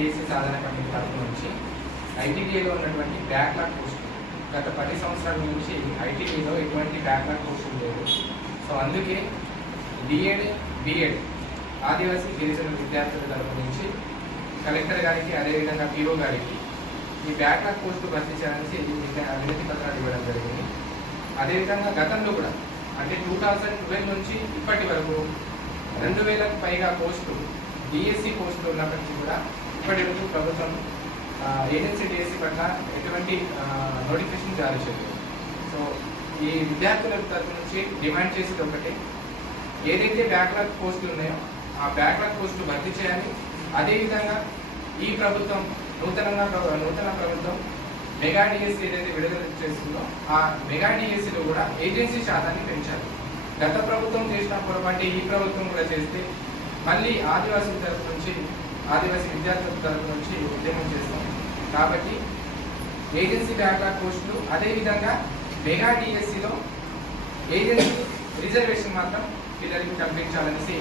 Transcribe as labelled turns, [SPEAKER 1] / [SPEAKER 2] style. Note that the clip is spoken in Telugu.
[SPEAKER 1] డిఎస్సి సాధన కమిటీ తరఫు నుంచి ఐటీడీఏలో ఉన్నటువంటి బ్యాక్లాగ్ పోస్టులు. గత పది సంవత్సరాల నుంచి ఐటీడీలో ఎటువంటి బ్యాక్లాగ్ పోస్టులు లేవు. సో అందుకే డిఎడ్ బిఎడ్ ఆదివాసీ గిరిజన విద్యార్థుల తరఫు నుంచి కలెక్టర్ గారికి అదేవిధంగా పీఓ గారికి ఈ బ్యాక్లాగ్ పోస్టు భర్తీ చేయాలని వినతి పత్రాలు ఇవ్వడం జరిగింది. అదేవిధంగా గతంలో కూడా అంటే టూ థౌజండ్ ట్వెల్వ్ నుంచి ఇప్పటి వరకు రెండు వేలకు పైగా పోస్టులు డిఎస్సి పోస్టులు ఉన్నప్పటికీ కూడా ఇప్పటి వరకు ప్రభుత్వం ఏజెన్సీ డిఎస్సి పట్ల ఎటువంటి నోటిఫికేషన్ జారీ చేయలేదు. సో ఈ విద్యార్థుల తరఫు నుంచి డిమాండ్ చేసేది ఒకటి. ఏదైతే బ్యాక్లాగ్ పోస్టులు ఉన్నాయో ఆ బ్యాక్లాగ్ పోస్టులు భర్తీ చేయాలి. అదేవిధంగా ఈ ప్రభుత్వం నూతనంగా నూతన ప్రభుత్వం మెగా డిఎస్సీ ఏదైతే విడుదల చేస్తుందో ఆ మెగా డిఎస్సీలో కూడా ఏజెన్సీ శాతాన్ని పెంచాలి. గత ప్రభుత్వం చేసిన పొరపాటు ఈ ప్రభుత్వం కూడా చేస్తే మళ్ళీ ఆదివాసీ తరఫు నుంచి ఆదివాసీ విద్యార్థుల తరఫు నుంచి ఉద్యమం చేస్తాం. కాబట్టి ఏజెన్సీ బ్యాక్లాగ్ పోస్టులు అదేవిధంగా మెగా డిఎస్సిలో ఏజెన్సీ రిజర్వేషన్ మాత్రం పిల్లలకి కల్పించాలనేసి